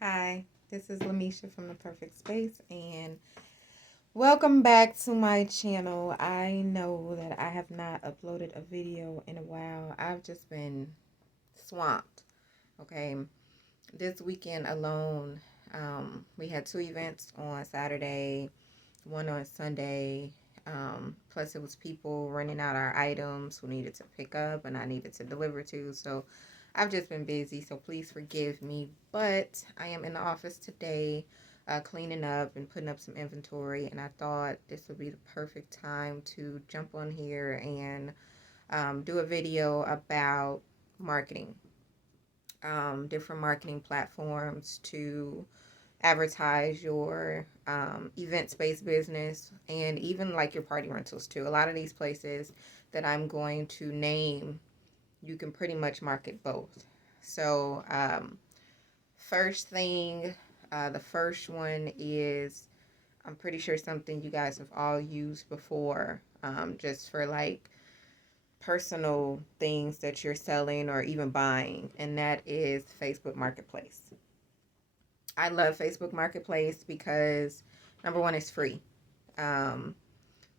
Hi, this is Lamisha from The Perfect Space, and welcome back to my channel. I know that I have not uploaded a video in a while. I've just been swamped. Okay, this weekend alone, we had two events on Saturday, one on Sunday. Plus, it was people renting out our items who needed to pick up and I needed to deliver to. So, I've just been busy, so please forgive me. But I am in the office today, cleaning up and putting up some inventory, and I thought this would be the perfect time to jump on here and do a video about marketing, different marketing platforms to advertise your event space business and even like your party rentals too. A lot of these places that I'm going to name, you can pretty much market both. So, first thing, the first one is I'm pretty sure something you guys have all used before, just for like personal things that you're selling or even buying, and that is Facebook Marketplace. I love Facebook Marketplace because number one, it's free. Um,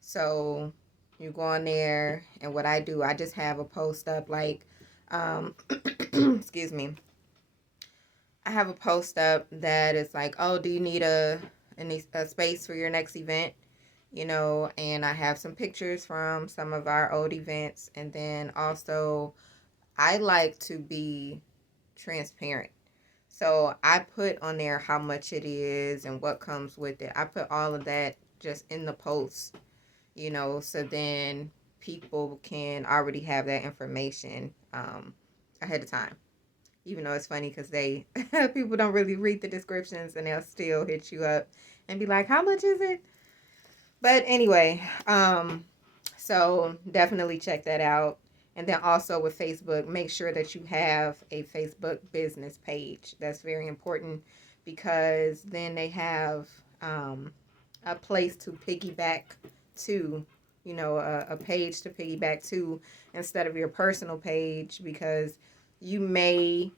so you go on there, and what I do, I just have a post up like, excuse me, I have a post up that is like, oh, do you need a space for your next event? And I have some pictures from some of our old events, and then also I like to be transparent. So I put on there how much it is and what comes with it. I put all of that just in the post, so then people can already have that information ahead of time. Even though it's funny because they people don't really read the descriptions and they'll still hit you up and be like, "How much is it?" But anyway, so definitely check that out. And then also with Facebook, make sure that you have a Facebook business page. That's very important because then they have a place to piggyback to, a page to piggyback to instead of your personal page, because you may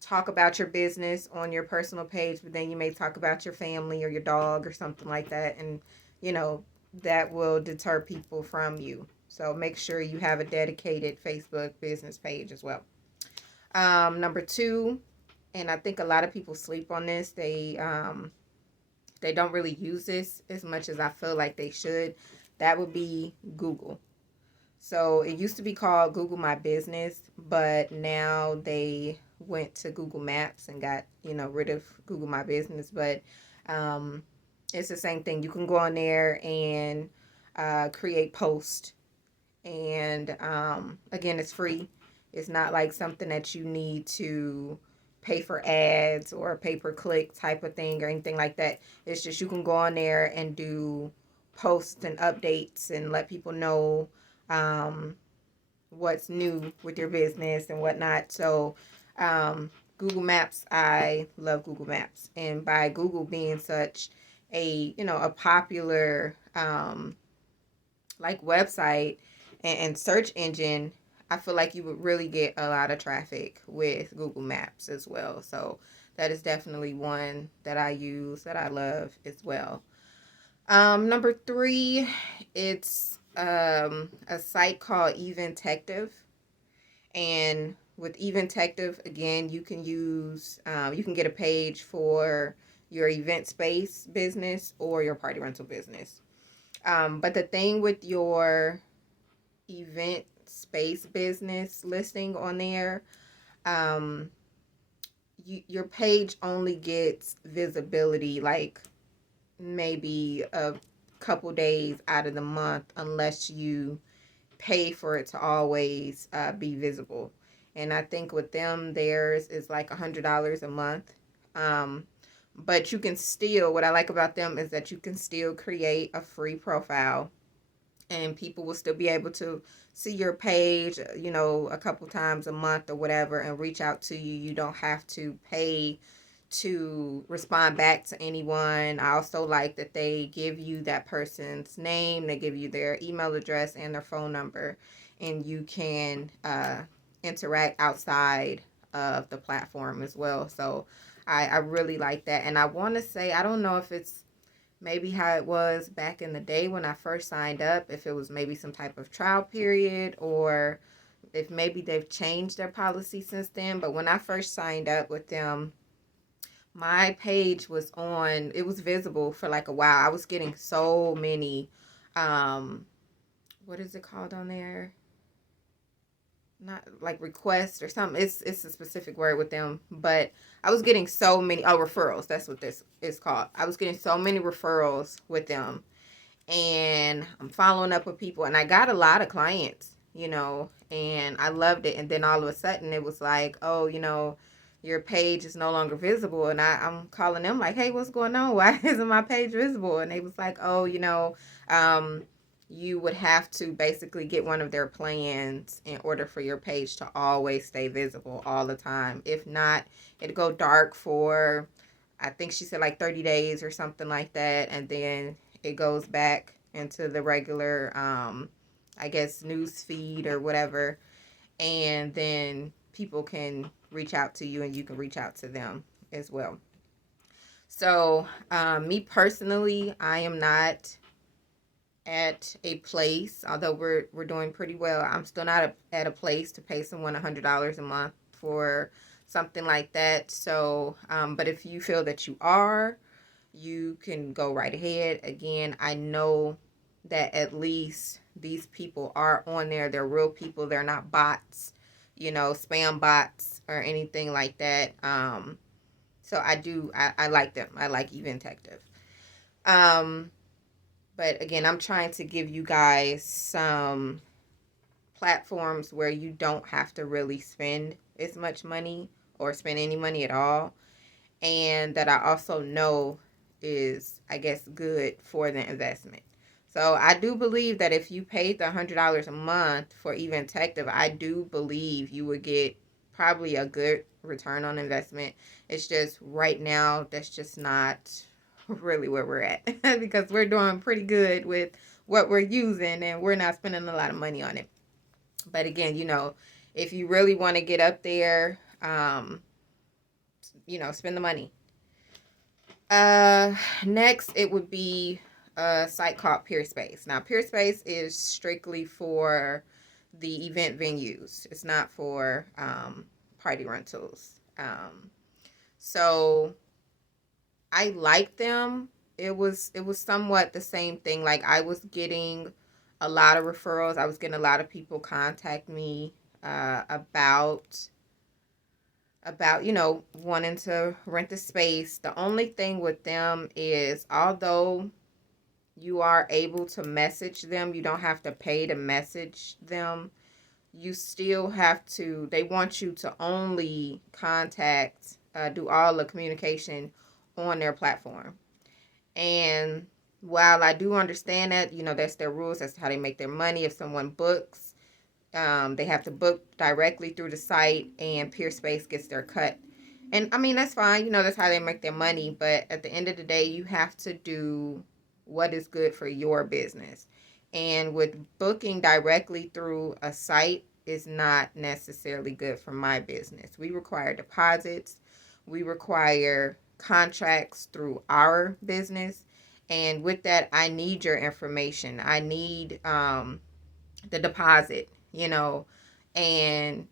talk about your business on your personal page, but then you may talk about your family or your dog or something like that. And, you know, that will deter people from you. So make sure you have a dedicated Facebook business page as well. Number two, and I think a lot of people sleep on this. They don't really use this as much as I feel like they should. That would be Google. So it used to be called Google My Business, but now they went to Google Maps and got, rid of Google My Business. But um, it's the same thing. You can go on there and create posts. And again, it's free. It's not like something that you need to pay for ads or pay per click type of thing or anything like that. It's just you can go on there and do posts and updates and let people know um, what's new with your business and whatnot. So, Google Maps, I love Google Maps, and by Google being such a popular like website and search engine, I feel like you would really get a lot of traffic with Google Maps as well. So that is definitely one that I use that I love as well. Number three, it's a site called Eventective. And with Eventective, again, you can get a page for your event space business or your party rental business. But the thing with your event space business listing on there, um, your page only gets visibility like maybe a couple days out of the month unless you pay for it to always be visible. And I think with them, theirs is like $100 a month. Um, but you can still, what I like about them is that you can still create a free profile and people will still be able to see your page, a couple times a month or whatever, and reach out to you. You don't have to pay to respond back to anyone. I also like that they give you that person's name, they give you their email address and their phone number, and you can interact outside of the platform as well. So I really like that. And I want to say, I don't know if it's maybe how it was back in the day when I first signed up, if it was maybe some type of trial period, or if maybe they've changed their policy since then. But when I first signed up with them, my page was on, it was visible for like a while. I was getting so many, um, what is it called on there? Not like requests or something. It's a specific word with them, but I was getting so many referrals. That's what this is called. I was getting so many referrals with them, and I'm following up with people, and I got a lot of clients, and I loved it. And then all of a sudden, it was like, oh, your page is no longer visible, and I'm calling them like, hey, what's going on? Why isn't my page visible? And they was like, oh, you would have to basically get one of their plans in order for your page to always stay visible all the time. If not, it'd go dark for, I think she said like 30 days or something like that, and then it goes back into the regular, I guess, news feed or whatever, and then people can reach out to you and you can reach out to them as well. So, me personally, I am not at a place, although we're doing pretty well. I'm still not at a place to pay someone $100 a month for something like that. So, but if you feel that you are, you can go right ahead. Again, I know that at least these people are on there. They're real people. They're not bots, spam bots or anything like that. So I like them. I like Eventective. Um, but again, I'm trying to give you guys some platforms where you don't have to really spend as much money or spend any money at all, and that I also know is, I guess, good for the investment. So I do believe that if you paid the $100 a month for Eventective, I do believe you would get probably a good return on investment. It's just right now that's just not really where we're at because we're doing pretty good with what we're using and we're not spending a lot of money on it. But again, if you really want to get up there, spend the money. Next, it would be a site called PeerSpace. Now, PeerSpace is strictly for the event venues. It's not for party rentals. So I like them. It was somewhat the same thing. Like I was getting a lot of referrals. I was getting a lot of people contact me about wanting to rent the space. The only thing with them is, although you are able to message them, you don't have to pay to message them. You still have to, they want you to only do all the communication on their platform. And while I do understand that, that's their rules, that's how they make their money. If someone books, they have to book directly through the site, and PeerSpace gets their cut. And I mean, that's fine. That's how they make their money. But at the end of the day, you have to do what is good for your business. And with booking directly through a site is not necessarily good for my business. We require deposits, we require contracts through our business. And with that, I need your information. I need the deposit, and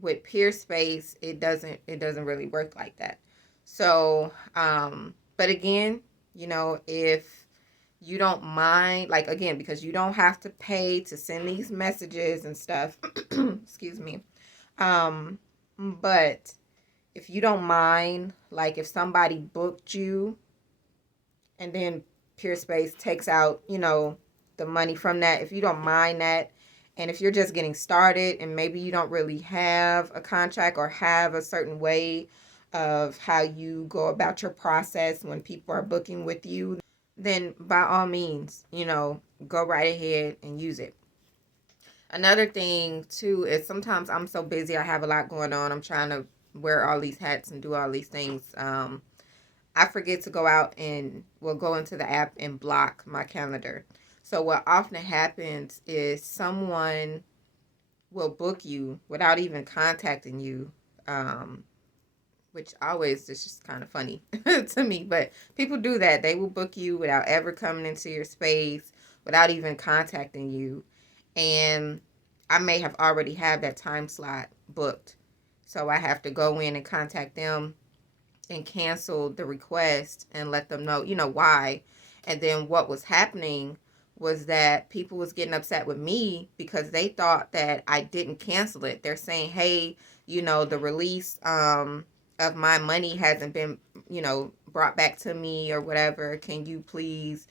with PeerSpace, it doesn't really work like that. So, but again, if you don't mind, like again, because you don't have to pay to send these messages and stuff, excuse me. But if you don't mind, like if somebody booked you and then PeerSpace takes out, the money from that, if you don't mind that, and if you're just getting started and maybe you don't really have a contract or have a certain way of how you go about your process when people are booking with you, then by all means, go right ahead and use it. Another thing too is sometimes I'm so busy, I have a lot going on. I'm trying to wear all these hats and do all these things. I forget to go out and go into the app and block my calendar. So what often happens is someone will book you without even contacting you which always is just kind of funny to me. But people do that. They will book you without ever coming into your space, without even contacting you. And I may have already had that time slot booked. So I have to go in and contact them and cancel the request and let them know, why. And then what was happening was that people was getting upset with me because they thought that I didn't cancel it. They're saying, "Hey, the release of my money hasn't been, brought back to me or whatever. Can you please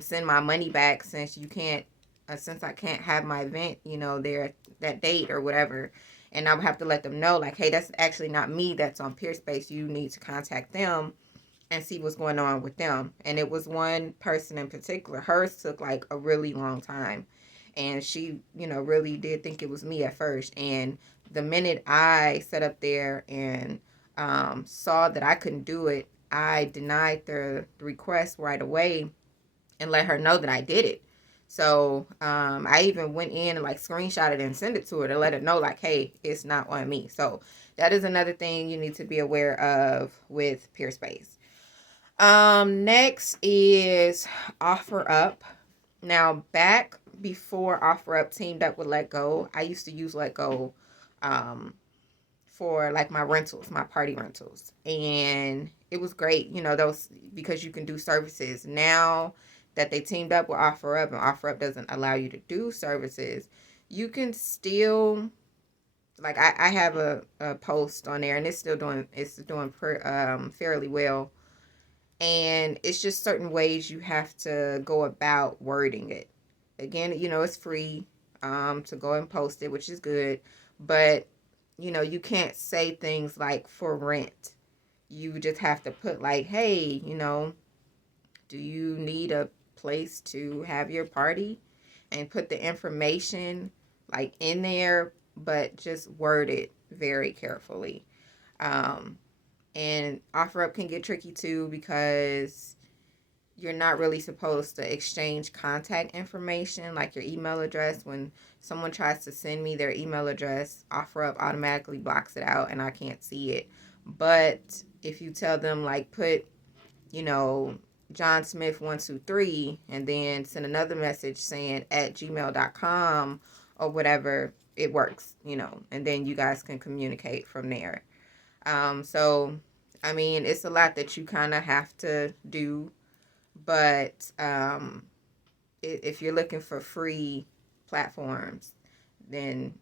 send my money back since I can't have my event, there at that date or whatever." And I would have to let them know, like, hey, that's actually not me that's on PeerSpace. You need to contact them and see what's going on with them. And it was one person in particular. Hers took like a really long time. And she, really did think it was me at first. And the minute I sat up there and saw that I couldn't do it, I denied the request right away and let her know that I did it. So I even went in and like screenshot it and sent it to her to let her know, like, hey, it's not on me. So that is another thing you need to be aware of with PeerSpace. Next is OfferUp. Now, back before OfferUp teamed up with LetGo, I used to use LetGo for like my rentals, my party rentals, and it was great. Those, because you can do services now that they teamed up with OfferUp, and OfferUp doesn't allow you to do services. You can still, like, I have a post on there, and it's doing fairly well. And it's just certain ways you have to go about wording it. Again, it's free to go and post it, which is good. But, you can't say things like for rent. You just have to put like, hey, do you need a place to have your party? And put the information like in there, but just word it very carefully. Um, and OfferUp can get tricky too because you're not really supposed to exchange contact information like your email address. When someone tries to send me their email address, OfferUp automatically blocks it out and I can't see it. But if you tell them, like, put, you know, John Smith 123 and then send another message saying at gmail.com or whatever, it works, and then you guys can communicate from there. So, I mean, it's a lot that you kind of have to do, but if you're looking for free platforms, then,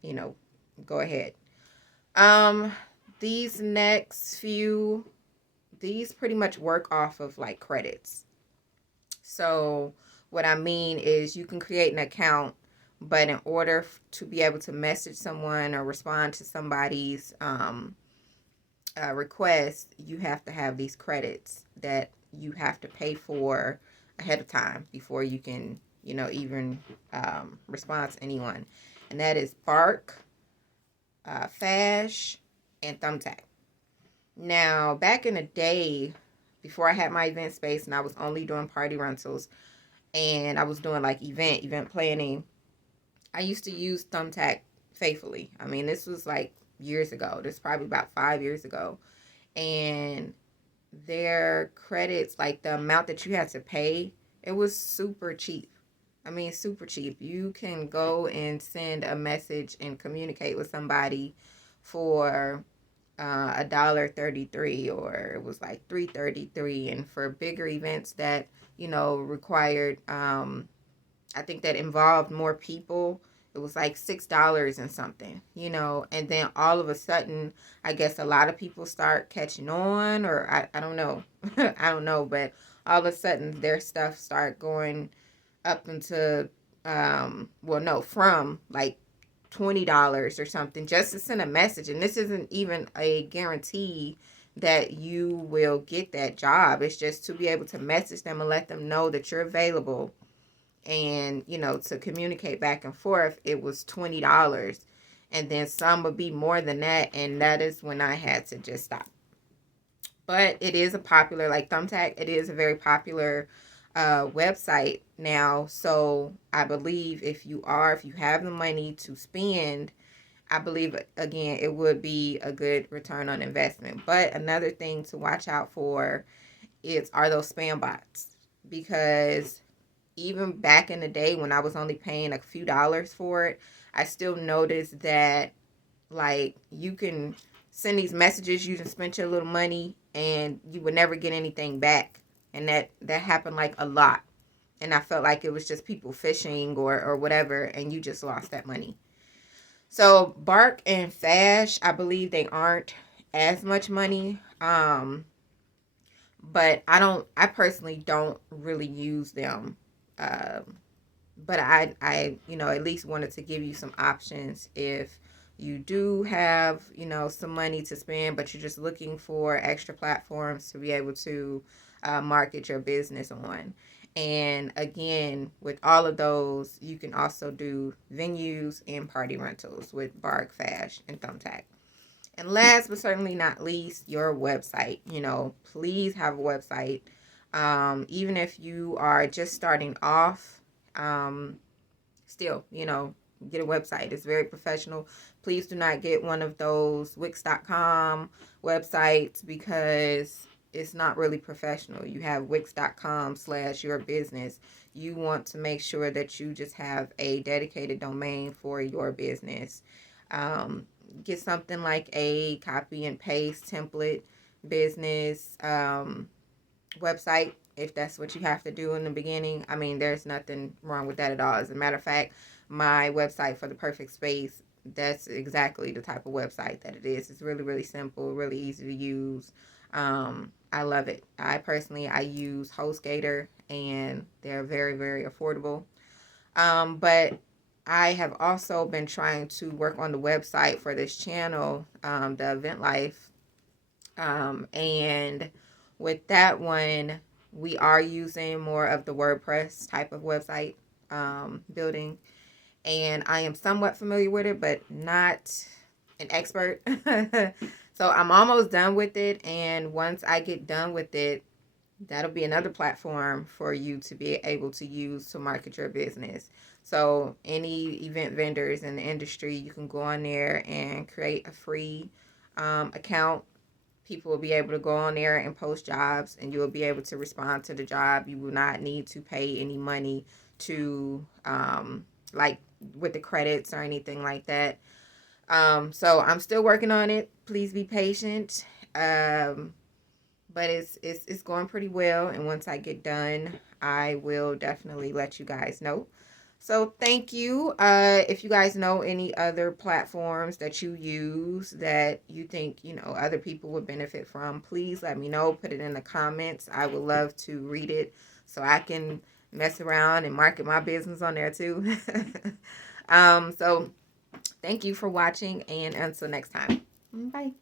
go ahead. Um, these next few, these pretty much work off of like credits. So, what I mean is you can create an account, but in order to be able to message someone or respond to somebody's request, you have to have these credits that you have to pay for ahead of time before you can, even respond to anyone. And that is Bark, Fash, and Thumbtack. Now, back in the day, before I had my event space and I was only doing party rentals and I was doing like event planning, I used to use Thumbtack faithfully. I mean, this was like years ago. This is probably about 5 years ago. And their credits, like the amount that you had to pay, it was super cheap. I mean, super cheap. You can go and send a message and communicate with somebody for $1.33, or it was like $3.33. And for bigger events that required, I think that involved more people, it was like $6 and something, and then all of a sudden, I guess a lot of people start catching on, or I don't know. I don't know, but all of a sudden their stuff start going up into, well, no, from like $20 or something just to send a message. And this isn't even a guarantee that you will get that job. It's just to be able to message them and let them know that you're available, and to communicate back and forth. It was $20, and then some would be more than that, and that is when I had to just stop. But it is a popular, like Thumbtack, it is a very popular website now. So I believe if you have the money to spend, I believe, again, it would be a good return on investment. But another thing to watch out for are those spam bots, because even back in the day when I was only paying a few dollars for it, I still noticed that, like, you can send these messages, you can spend your little money, and you would never get anything back. And that happened like a lot. And I felt like it was just people fishing or whatever, and you just lost that money. So Bark and Fash, I believe they aren't as much money. But I personally don't really use them. Um, but at least wanted to give you some options if you do have, some money to spend, but you're just looking for extra platforms to be able to market your business on. And again, with all of those, you can also do venues and party rentals with Bark, Fash, and Thumbtack. And last but certainly not least, your website. Please have a website. Even if you are just starting off, still, get a website. It's very professional. Please do not get one of those Wix.com websites, because it's not really professional. You have Wix.com/your business. You want to make sure that you just have a dedicated domain for your business. Get something like a copy and paste template business website, if that's what you have to do in the beginning. I mean, there's nothing wrong with that at all. As a matter of fact, my website for the perfect space, that's exactly the type of website that it is. It's really, really simple, really easy to use. I love it. I use HostGator, and they're very, very affordable. But I have also been trying to work on the website for this channel, the Event Life. And with that one, we are using more of the WordPress type of website building. And I am somewhat familiar with it, but not an expert. So I'm almost done with it. And once I get done with it, that'll be another platform for you to be able to use to market your business. So any event vendors in the industry, you can go on there and create a free account. People will be able to go on there and post jobs, and you will be able to respond to the job. You will not need to pay any money to like with the credits or anything like that. So I'm still working on it. Please be patient. But it's going pretty well, and once I get done, I will definitely let you guys know. So thank you. If you guys know any other platforms that you use that you think other people would benefit from, please let me know. Put it in the comments. I would love to read it so I can mess around and market my business on there too. So thank you for watching, and until next time, bye.